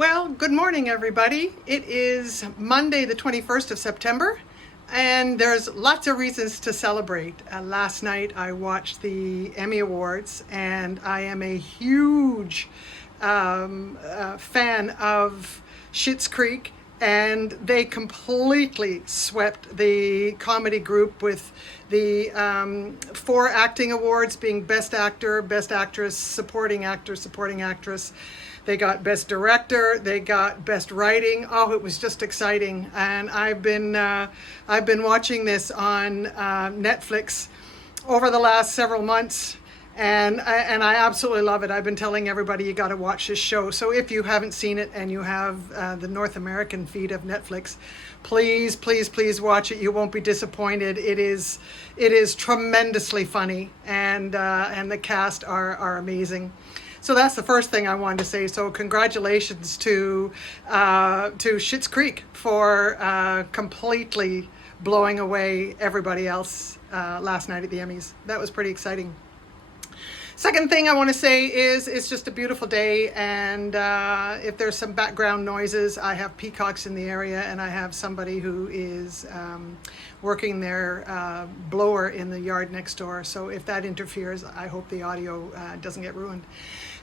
Well, good morning, everybody. It is Monday, the 21st of September, and there's lots of reasons to celebrate. Last night, I watched the Emmy Awards, and I am a huge fan of Schitt's Creek, and they completely swept the comedy group with the 4 acting awards being Best Actor, Best Actress, Supporting Actor, Supporting Actress. They got Best Director. They got Best Writing. Oh, it was just exciting. And I've been watching this on Netflix over the last several months, and I absolutely love it. I've been telling everybody you got to watch this show. So if you haven't seen it and you have the North American feed of Netflix, please, please, please watch it. You won't be disappointed. It is tremendously funny, and the cast are amazing. So that's the first thing I wanted to say. So congratulations to Schitt's Creek for completely blowing away everybody else last night at the Emmys. That was pretty exciting. Second thing I want to say is it's just a beautiful day, and if there's some background noises, I have peacocks in the area, and I have somebody who is working their blower in the yard next door. So if that interferes, I hope the audio doesn't get ruined.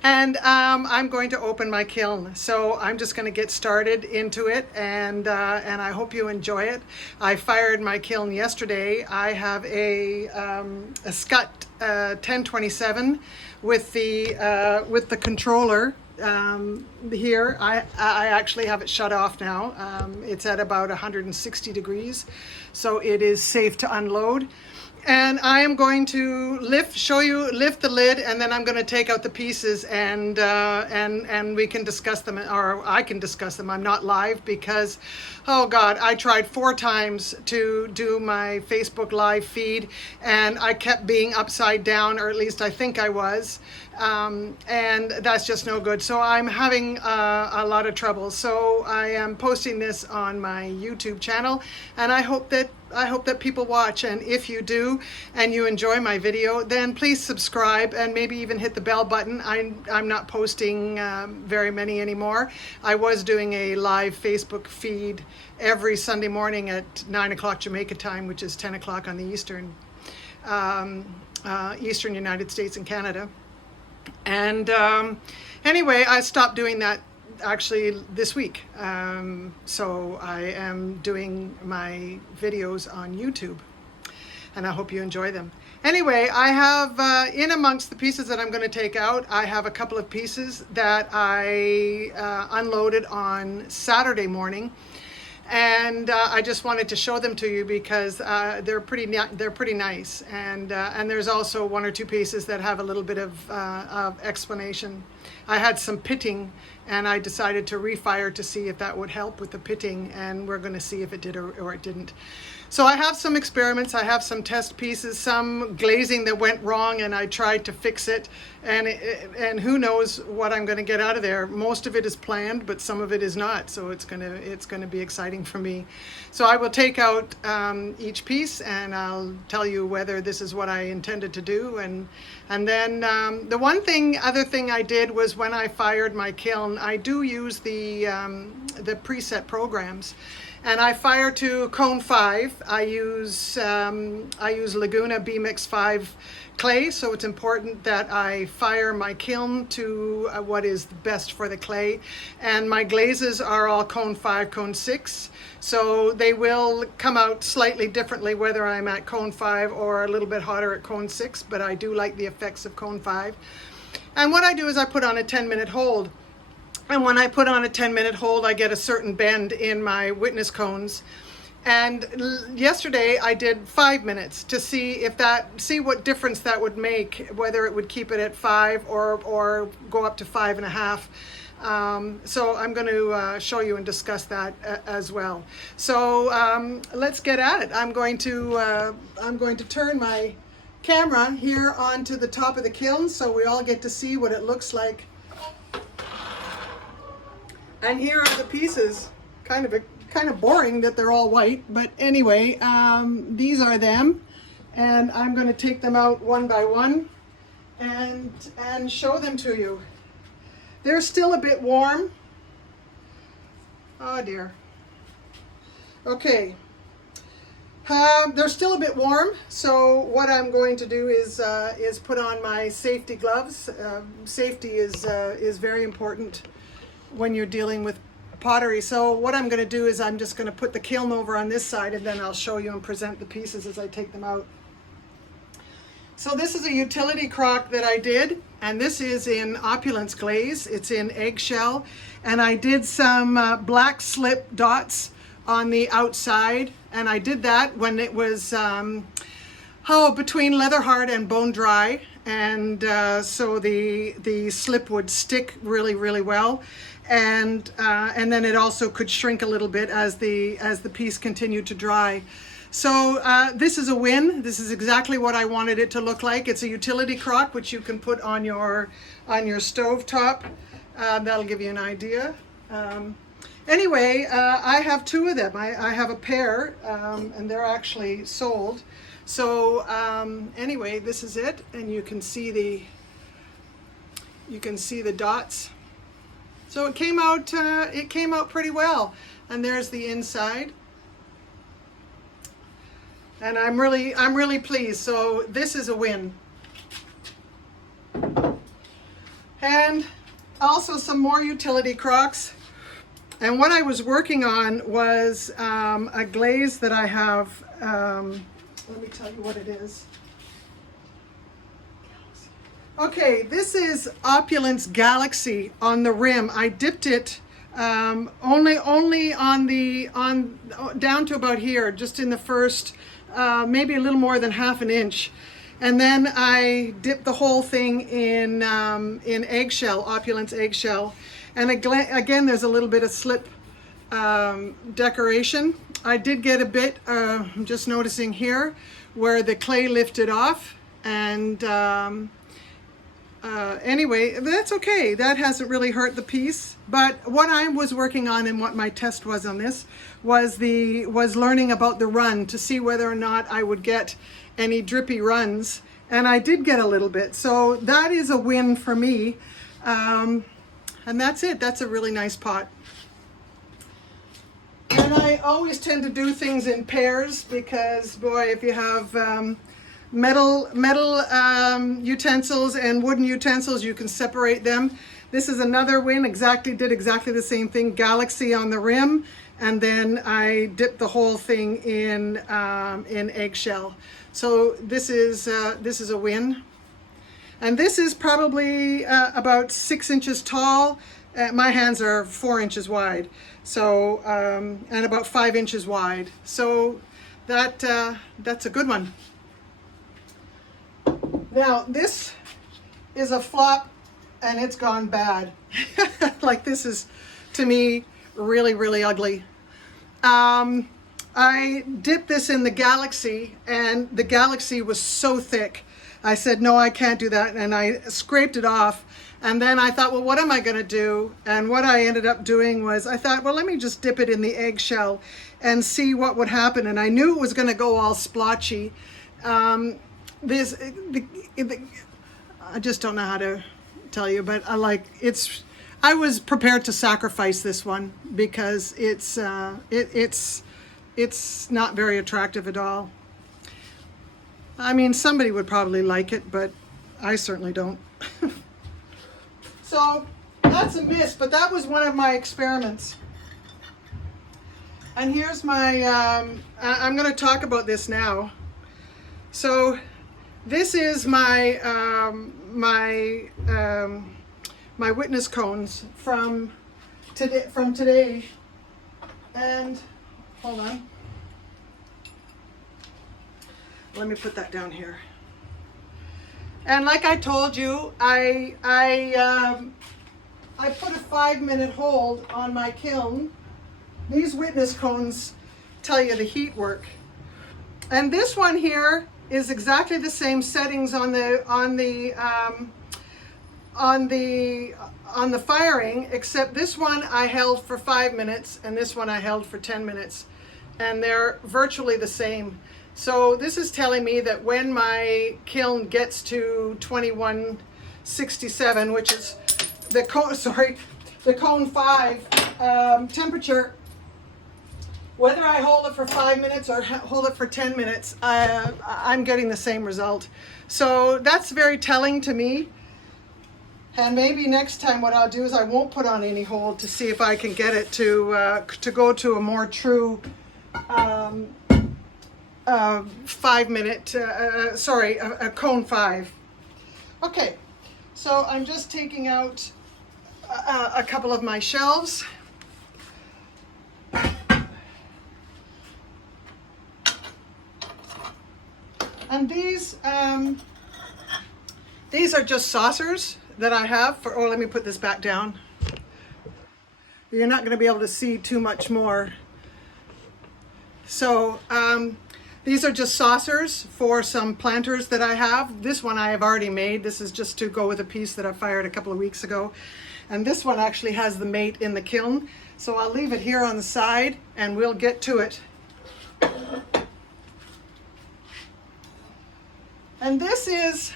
And I'm going to open my kiln, so I'm just going to get started into it, and I hope you enjoy it. I fired my kiln yesterday. I have a Scut 1027 with the controller here. I actually have it shut off now. It's at about 160 degrees, so it is safe to unload. And I am going to lift the lid, and then I'm going to take out the pieces, and we can discuss them, or I can discuss them. I'm not live because, oh God, I tried 4 times to do my Facebook live feed, and I kept being upside down, or at least I think I was, and that's just no good. So I'm having a lot of trouble. So I am posting this on my YouTube channel, and I hope that people watch. And if you do and you enjoy my video, then please subscribe and maybe even hit the bell button. I'm not posting very many anymore. I was doing a live Facebook feed every Sunday morning at 9 o'clock Jamaica time, which is 10 o'clock on the Eastern United States and Canada. And anyway, I stopped doing that actually this week. So I am doing my videos on YouTube, and I hope you enjoy them. Anyway, I have in amongst the pieces that I'm going to take out, I have a couple of pieces that I unloaded on Saturday morning, and I just wanted to show them to you because they're pretty nice, and there's also 1 or 2 pieces that have a little bit of explanation. I had some pitting, and I decided to refire to see if that would help with the pitting, and we're going to see if it did or it didn't. So I have some experiments, I have some test pieces, some glazing that went wrong, and I tried to fix it, and who knows what I'm going to get out of there. Most of it is planned, but some of it is not, so it's going to be exciting for me. So I will take out each piece, and I'll tell you whether this is what I intended to do, and then the other thing I did was when I fired my kiln, I do use the preset programs. And I fire to cone 5. I use Laguna B-Mix 5 clay, so it's important that I fire my kiln to what is best for the clay. And my glazes are all cone 5, cone 6, so they will come out slightly differently whether I'm at cone 5 or a little bit hotter at cone 6, but I do like the effects of cone 5. And what I do is I put on a 10-minute hold. And when I put on a 10-minute hold, I get a certain bend in my witness cones. And yesterday I did 5 minutes to see what difference that would make, whether it would keep it at 5 or go up to 5.5. So I'm going to show you and discuss that as well. So let's get at it. I'm going to turn my camera here onto the top of the kiln so we all get to see what it looks like. And here are the pieces. Kind of boring that they're all white, but anyway, these are them, and I'm going to take them out one by one and show them to you. They're still a bit warm, Oh dear. Okay. They're still a bit warm, so what I'm going to do is put on my safety gloves. Safety is very important when you're dealing with pottery. So what I'm going to do is I'm just going to put the kiln over on this side, and then I'll show you and present the pieces as I take them out. So this is a utility crock that I did, and this is in Opulence Glaze. It's in eggshell, and I did some black slip dots on the outside, and I did that when it was between leather hard and bone dry, and so the slip would stick really, really well, and then it also could shrink a little bit as the piece continued to dry. So this is a win. This is exactly what I wanted it to look like. It's a utility crock which you can put on your stove top. That'll give you an idea. Anyway, I have two of them. I have a pair, and they're actually sold. So anyway, this is it, and you can see the dots. So it came out pretty well, and there's the inside. And I'm really pleased. So this is a win. And also some more utility crocks. And what I was working on was a glaze that I have. Let me tell you what it is. Okay, this is Opulence Galaxy on the rim. I dipped it only on down to about here, just in the first, maybe a little more than half an inch. And then I dipped the whole thing in eggshell, Opulence eggshell. And again, there's a little bit of slip decoration. I did get a bit, I'm just noticing here, where the clay lifted off. And anyway, that's okay. That hasn't really hurt the piece. But what I was working on and what my test was on this was learning about the run to see whether or not I would get any drippy runs. And I did get a little bit. So that is a win for me. And that's it. That's a really nice pot. And I always tend to do things in pairs because, boy, if you have metal utensils and wooden utensils, you can separate them. This is another win. Did exactly the same thing. Galaxy on the rim, and then I dipped the whole thing in eggshell. So this is a win. And this is probably about 6 inches tall. My hands are 4 inches wide, so and about 5 inches wide. So that's a good one. Now this is a flop, and it's gone bad. Like, this is, to me, really, really ugly. I dipped this in the Galaxy, and the Galaxy was so thick. I said, no, I can't do that, and I scraped it off. And then I thought, well, what am I going to do? And what I ended up doing was, I thought, well, let me just dip it in the eggshell and see what would happen. And I knew it was going to go all splotchy. I just don't know how to tell you, but I was prepared to sacrifice this one because it's not very attractive at all. I mean, somebody would probably like it, but I certainly don't. So that's a miss, but that was one of my experiments. And here's my, I'm going to talk about this now. So this is my my witness cones from today. And hold on. Let me put that down here. And like I told you, I put a 5-minute hold on my kiln. These witness cones tell you the heat work. And this one here is exactly the same settings on the firing, except this one I held for 5 minutes and this one I held for 10 minutes. And they're virtually the same. So this is telling me that when my kiln gets to 2167, which is the cone 5, temperature, whether I hold it for 5 minutes or hold it for 10 minutes, I'm getting the same result. So that's very telling to me. And maybe next time what I'll do is I won't put on any hold to see if I can get it to go to a more true 5 minute, a cone 5. Okay, so I'm just taking out a couple of my shelves. And these are just saucers that I have for, oh, let me put this back down. You're not going to be able to see too much more. So these are just saucers for some planters that I have. This one I have already made. This is just to go with a piece that I fired a couple of weeks ago. And this one actually has the mate in the kiln. So I'll leave it here on the side and we'll get to it. And this is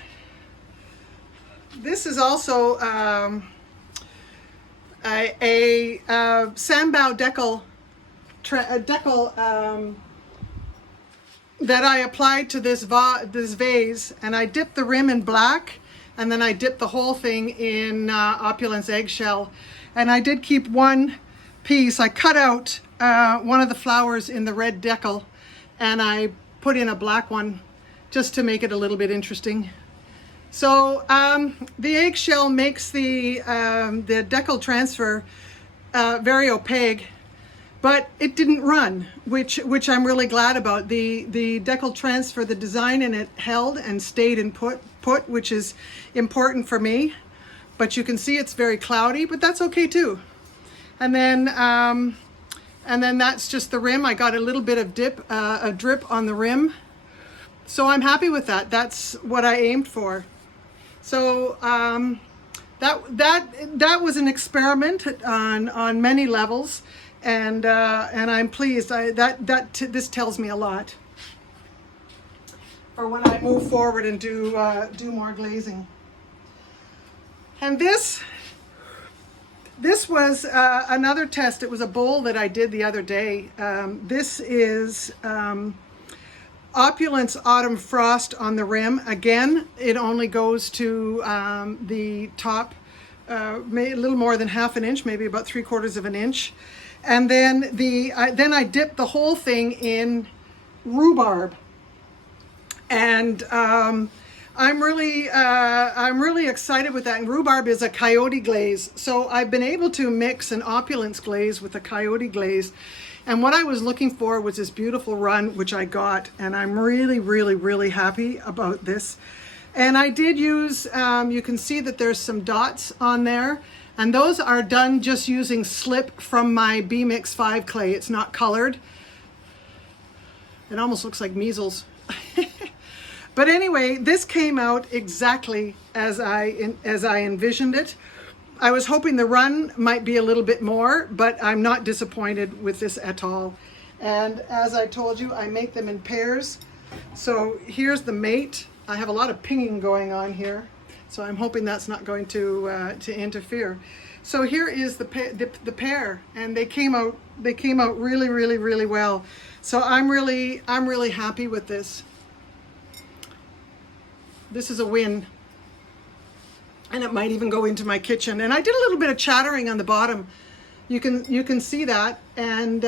also a sandbow decal that I applied to this vase, and I dipped the rim in black, and then I dipped the whole thing in opulence eggshell. And I did keep one piece. I cut out one of the flowers in the red decal, and I put in a black one just to make it a little bit interesting. So the eggshell makes the decal transfer very opaque, but it didn't run, which I'm really glad about. The decal transfer, the design in it held and stayed in put, which is important for me. But you can see it's very cloudy, but that's okay too. And then that's just the rim. I got a little bit of drip on the rim. So I'm happy with that. That's what I aimed for. So that was an experiment on many levels, and I'm pleased. This tells me a lot for when I move forward and do more glazing. And this was another test. It was a bowl that I did the other day. This is Opulence Autumn Frost on the rim. Again, it only goes to the top, a little more than half an inch, maybe about 3/4 of an inch. And then I dipped the whole thing in rhubarb. And I'm really excited with that. And rhubarb is a coyote glaze. So I've been able to mix an opulence glaze with a coyote glaze. And what I was looking for was this beautiful run, which I got, and I'm really, really, really happy about this. And I did use, you can see that there's some dots on there, and those are done just using slip from my B-Mix 5 clay. It's not colored. It almost looks like measles. But anyway, this came out exactly as I envisioned it. I was hoping the run might be a little bit more, but I'm not disappointed with this at all. And as I told you, I make them in pairs. So here's the mate. I have a lot of pinging going on here, so I'm hoping that's not going to interfere. So here is the pair, and they came out really, really, really well. So I'm really happy with this. This is a win. And it might even go into my kitchen. And I did a little bit of chattering on the bottom. You can see that. And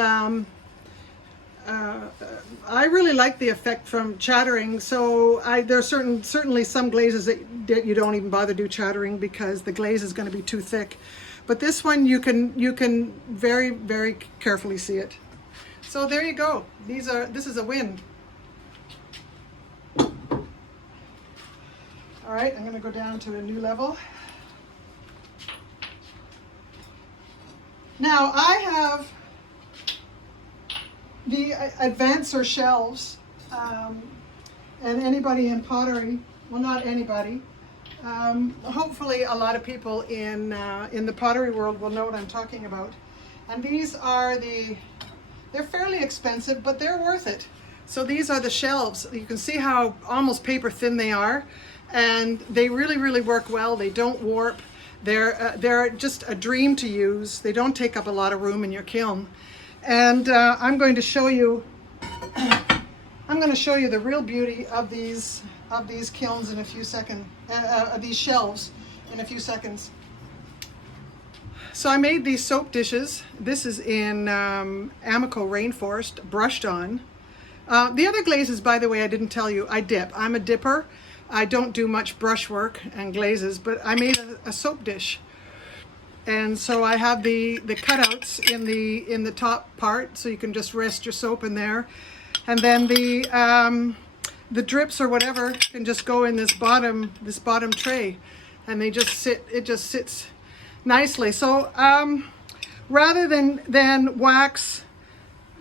I really like the effect from chattering. So there are certainly some glazes that you don't even bother do chattering because the glaze is going to be too thick. But this one you can very, very carefully see it. So there you go. This is a win. All right, I'm going to go down to a new level. Now I have the advancer shelves, and anybody in pottery, well, not anybody, hopefully a lot of people in the pottery world will know what I'm talking about. And these are they're fairly expensive, but they're worth it. So these are the shelves. You can see how almost paper thin they are. And they really, really work well. They don't warp. They're just a dream to use. They don't take up a lot of room in your kiln. And I'm going to show you the real beauty of these kilns in a few seconds, these shelves in a few seconds. So I made these soap dishes. This is in Amico Rainforest, brushed on. The other glazes, by the way, I didn't tell you, I dip. I'm a dipper. I don't do much brushwork and glazes, but I made a soap dish. And so I have the cutouts in the top part, so you can just rest your soap in there. And then the drips or whatever can just go in this bottom tray, and they just sit. It just sits nicely. So rather than wax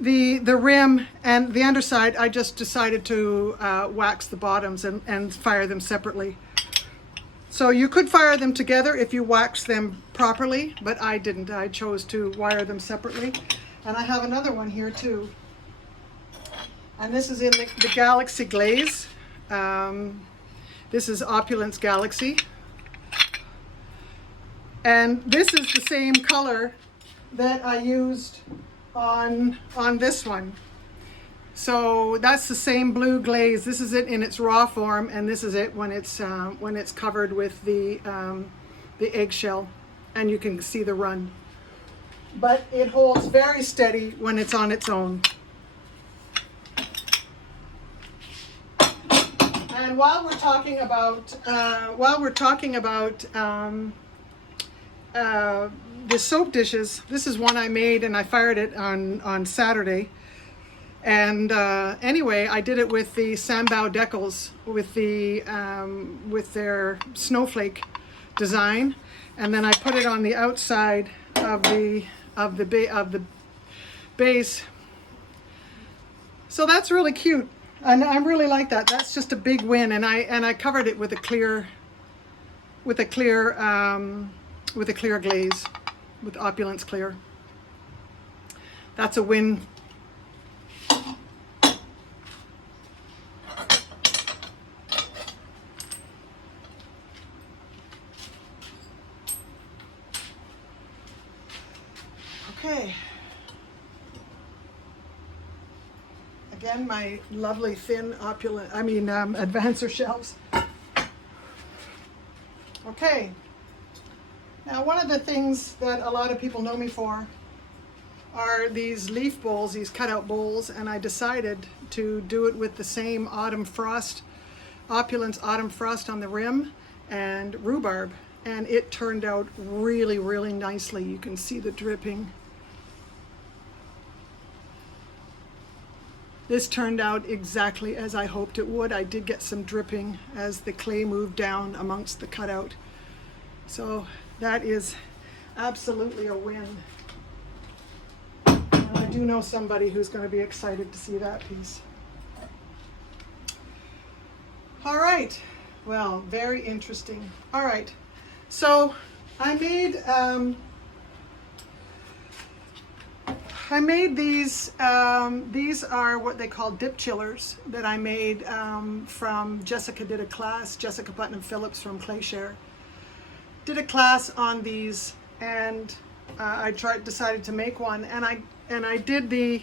the rim and the underside, I just decided to wax the bottoms and fire them separately. So you could fire them together if you wax them properly, but I didn't. I chose to wire them separately. And I have another one here too. And this is in the Galaxy Glaze. This is Opulence Galaxy. And this is the same color that I used on this one. So that's the same blue glaze. This is it in its raw form, and this is it when it's covered with the eggshell, and you can see the run. But it holds very steady when it's on its own. And while we're talking about the soap dishes, this is one I made, and I fired it on Saturday. And anyway, I did it with the Sambao decals, with their snowflake design, and then I put it on the outside of the base. So that's really cute, and I really like that. That's just a big win, and I covered it with a clear glaze, with Opulence Clear. That's a win. Okay. Again, my lovely thin advancer shelves. Okay. Now, one of the things that a lot of people know me for are these leaf bowls, these cutout bowls, and I decided to do it with the same Autumn Frost, Opulence Autumn Frost on the rim and rhubarb, and it turned out really, really nicely. You can see the dripping. This turned out exactly as I hoped it would. I did get some dripping as the clay moved down amongst the cutout. So that is absolutely a win. And I do know somebody who's going to be excited to see that piece. All right. Well, very interesting. All right. So I made these. These are what they call dip chillers that I made from Jessica did a class. Jessica Putnam Phillips from Clayshare did a class on these, and I decided to make one, and I did the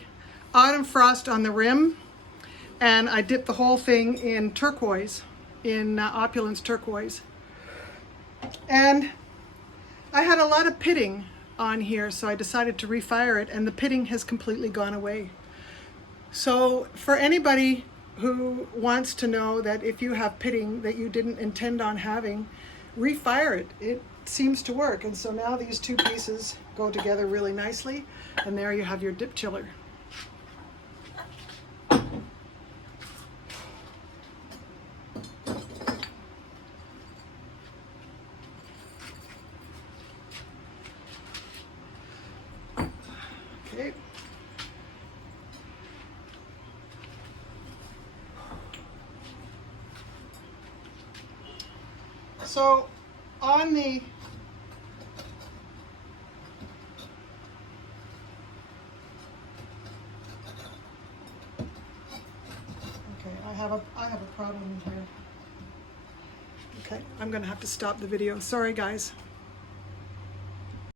Autumn Frost on the rim, and I dipped the whole thing in turquoise, in Opulence turquoise, and I had a lot of pitting on here, so I decided to refire it, and the pitting has completely gone away. So for anybody who wants to know that if you have pitting that you didn't intend on having, refire it. It seems to work. And so now these two pieces go together really nicely, and there you have your dip chiller. Okay. So on the I have a problem here. Okay, I'm going to have to stop the video. Sorry, guys.